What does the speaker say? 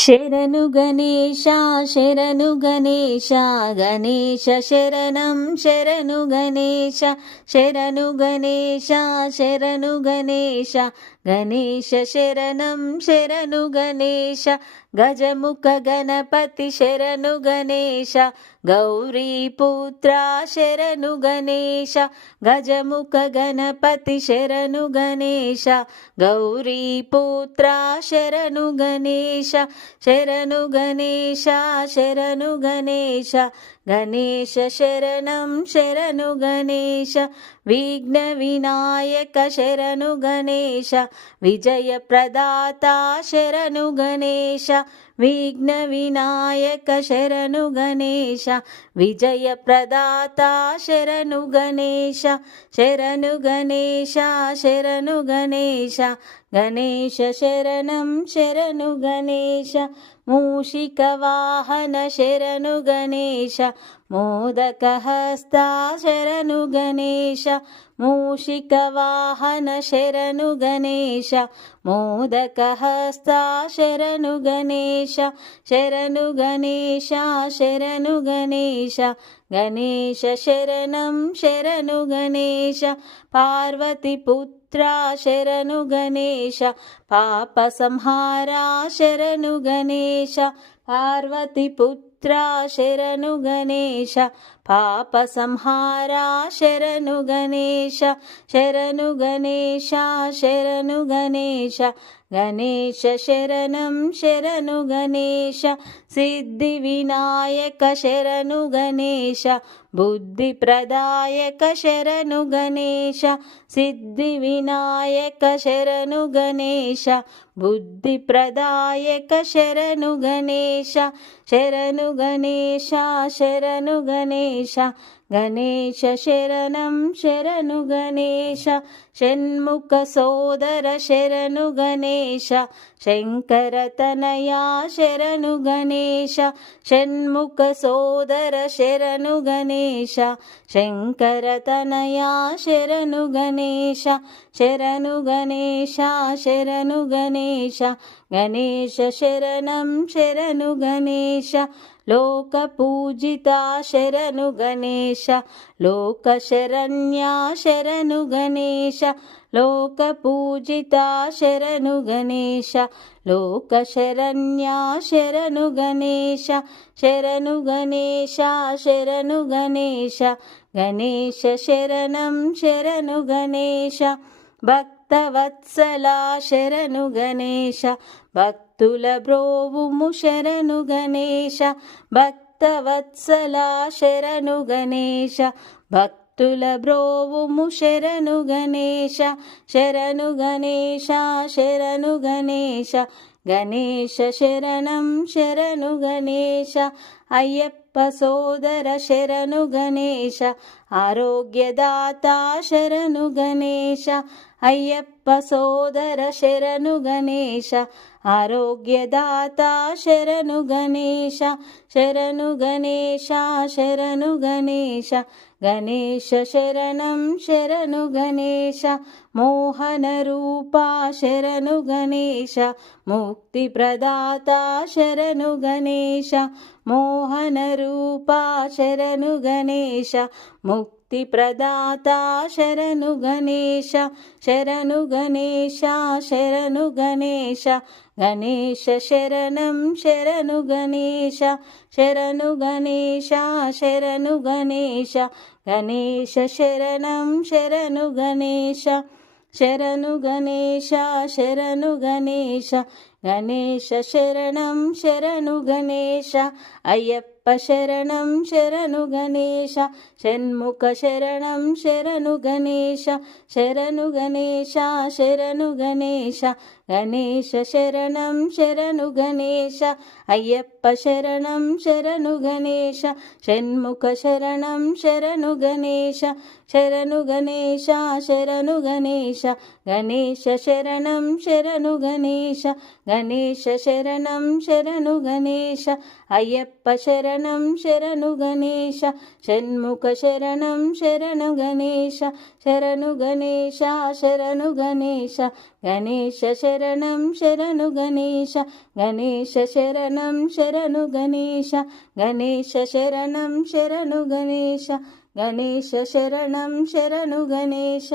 శరణు గణేశ శరణు గణేశ గణేశ శరణం శరణు గణేశ శరణు గణేశ శరణు గణేశ గణేశ శరణం శరణు గణేశ గజముఖ గణపతి శరణు గణేశ గౌరీపుత్ర శరణు గణేశ గజముఖ గణపతి శరణు గణేశ గౌరీపుత్ర శరణు గణేశ శరణు గణేశ శరణు గణేశ గణేశ శరణం శరణు గణేశ విఘ్న వినాయక శరణు గణేశ విజయ ప్రదాత శరణు గణేశ విఘ్న వినాయక శరణు గణేశ విజయ ప్రదాత శరణు గణేశ శరణు గణేశ శరణు గణేశ गणेश शरणं शरणु गणेश मूषिकवाहन शरणु गणेश मोदकहस्ता शरणु गणेश मूषिकवाहन शरणु गणेश मोदकहस्ता शरणु गणेश शरणु गणेश शरणु गणेश गणेश शरणं शरणु गणेश पार्वतीपुत्र శరణం శరణు గణేశ పార్వతి పుత్ర శరణు శరణు గణేశ పార్వతి పుత్ర శరణు గణేశ పాప సంహారా శరణు గణేశ శరణు గణేశ శరణు గణేశ గణేశ శరణం శరణు గణేశ సిద్ధి వినాయక శరణు గణేశ బుద్ధి ప్రదాయక శరణు గణేశ సిద్ధి వినాయక శరణు గణేశ బుద్ధి ప్రదాయక శరణు గణేశ గణేశ శరణు గణేశ శరణు గణేశ. గణేశ శరణం శరణు గణేశ షణ్ముఖ సోదర శరణు గణేశ శంకర తనయా శరణు గణేశ షణ్ముఖ సోదర శరణు గణేశ శంకర తనయా శరణు గణేశ శరణు గణేశ శరణు గణేశ గణేశ శరణం శరణు గణేశ లోక పూజిత శరణు గణేశ లోక శరణ్యా శరణు గణేశ లోక పూజిత శరణు గణేశ లోక శరణ్యా శరణు గణేశ శరణు గణేశ శరణు గణేశ. భక్తవత్సలా శరణు గణేశ భక్తుల బ్రోవుము శరణు గణేశ భక్తవత్సలా శరణు గణేశ భక్తుల బ్రోవుము శరణు గణేశ శరణు గణేశ శరణు గణేశ గణేశ శరణం శరణు గణేశ అయ్యప్ప సోదర శరణు గణేశ ఆరోగ్యదాత శరణు గణేశ అయ్యప్ప సోదర శరణు గణేశ ఆరోగ్యదాత శరణు గణేశ శరణు గణేశ శరణు గణేశ గణేశ శరణం శరణు గణేశ మోహన రూపా శరణు గణేశ ముక్తి ప్రదాత శరణు గణేశ मोहनरूपा शरणु गणेश मुक्तिप्रदाता शरणु गणेश शरणु गणेश शरणु गणेश गणेश शरणं शरणु गणेश शरणु गणेश शरणु गणेश गणेश शरणं शरणु गणेश। శరణు గణేశ శరణు గణేశ గణేశ శరణం శరణు గణేశ అయ్యప్ప శరణం శరణు గణేశ షణ్ముఖ శరణం శరణు గణేశ శరణు గణేశ శరణు గణేశ గణేశ శరణం శరణు గణేశ అయ్యప్ప శరణం శరణు గణేశ షణ్ముఖ శరణం శరణు గణేశ శరణు గణేశ శరణు గణేశ గణేశ శరణం శరణు గణేశ గణేశ శరణం శరణు గణేశ అయ్యప్ప శరణం शरणं शरणुगणेश षण्मुखशरणं शरणुगणेशः शरणुगणेश शरणुगणेश शरणु गणेश शरणं शरणुगणेश गणेश शरणं शरणुगणेश गणेश। शरणं शरणुगणेश गणेश। शरणं शरणुगणेश